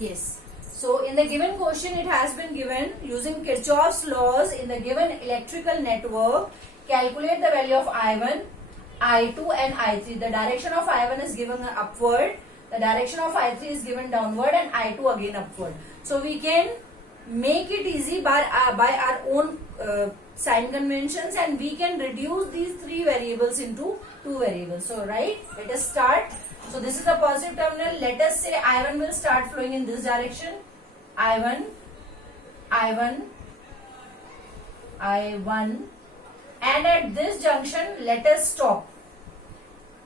Yes. So in the given question, it has been given using Kirchhoff's laws in the given electrical network. Calculate the value of I1, I2 and I3. The direction of I1 is given upward, the direction of I3 is given downward, and I2 again upward. So we can make it easy by our own sign conventions, and we can reduce these three variables into two variables. So right, let us start. So this is the positive terminal. Let us say I1 will start flowing in this direction. I1, I1, I1, and at this junction let us stop.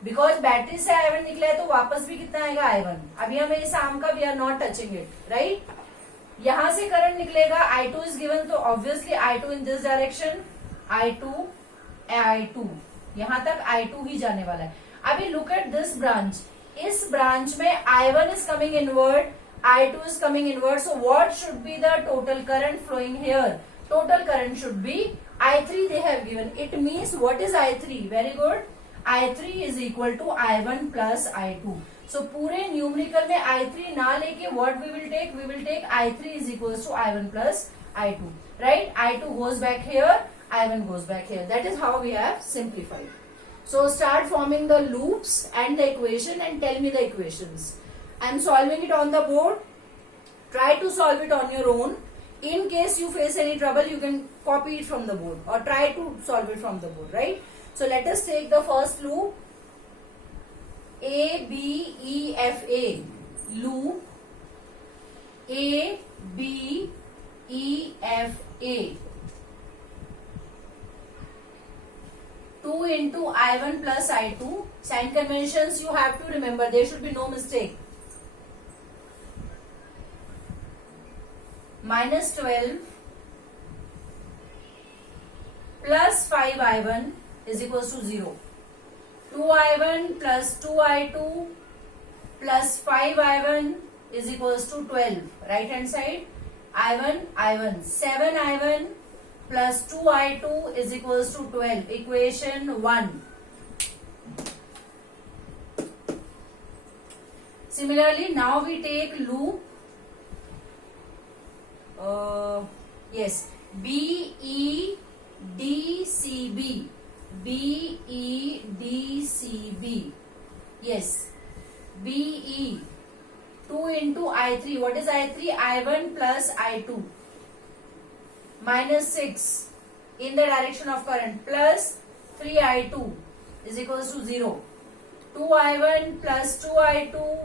Because battery से I1 निकला है तो वापस भी कितना आएगा I1. अभी हमें इस आर्म का we are not touching it, right? यहाँ से करंट निकलेगा, I2 is given, तो obviously I2 in this direction, I2, I2, यहाँ तक I2 ही जाने वाला है. अभी look at this branch. इस branch में I1 is coming inward, I2 is coming inward. So what should be the total current flowing here? Total current should be I3 they have given. It means what is I3? Very good. I3 is equal to I1 plus I2. So पूरे numerical में I3 ना लेके what we will take? We will take I3 is equals to I1 plus I2. Right? I2 goes back here, I1 goes back here. That is how we have simplified. So start forming the loops and the equation and tell me the equations. I am solving it on the board. Try to solve it on your own. In case you face any trouble, you can copy it from the board or try to solve it from the board, right? So let us take the first loop. A, B, E, F, A. Loop A, B, E, F, A. 2 into I1 plus I2. Sign conventions you have to remember. There should be no mistake. Minus 12 plus 5I1 is equals to 0. 2I1 plus 2I2 plus 5I1 is equals to 12. Right hand side. I1, I1. 7I1 plus 2I2 is equals to 12. Equation 1. Similarly, now we take loop. Yes. B, E, D, C, B. B, E, D, C, B. Yes. B, E. 2 into I3. What is I3? I1 plus I2. Minus 6 in the direction of current plus 3I2 is equals to 0. 2I1 plus 2I2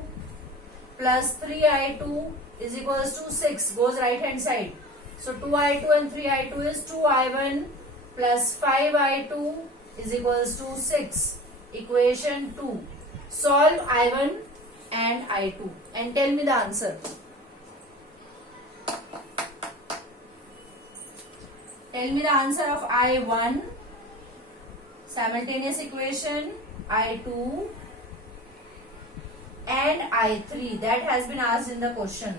plus 3I2 is equals to 6. Goes right hand side. So 2I2 and 3I2 is 2I1 plus 5I2 is equals to 6. Equation 2. Solve I1 and I2 and tell me the answer. Tell me the answer of I1, simultaneous equation, I2 and I3. That has been asked in the question.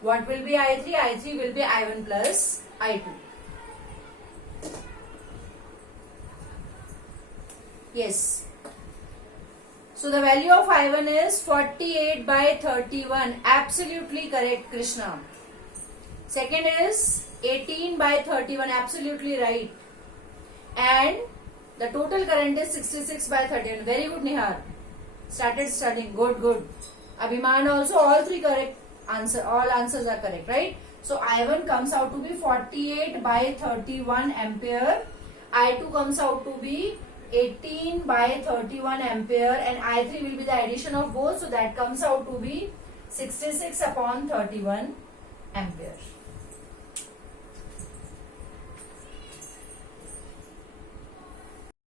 What will be I3? I3 will be I1 plus I2. Yes. So the value of I1 is 48 by 31. Absolutely correct, Krishna. Second is 18 by 31. Absolutely right. And the total current is 66 by 31. Very good, Nihar. Started studying. Good, good. Abhiman also, all three correct answer. All answers are correct, right? So I1 comes out to be 48 by 31 ampere. I2 comes out to be 18 by 31 ampere, and I3 will be the addition of both, so that comes out to be 66 upon 31 ampere.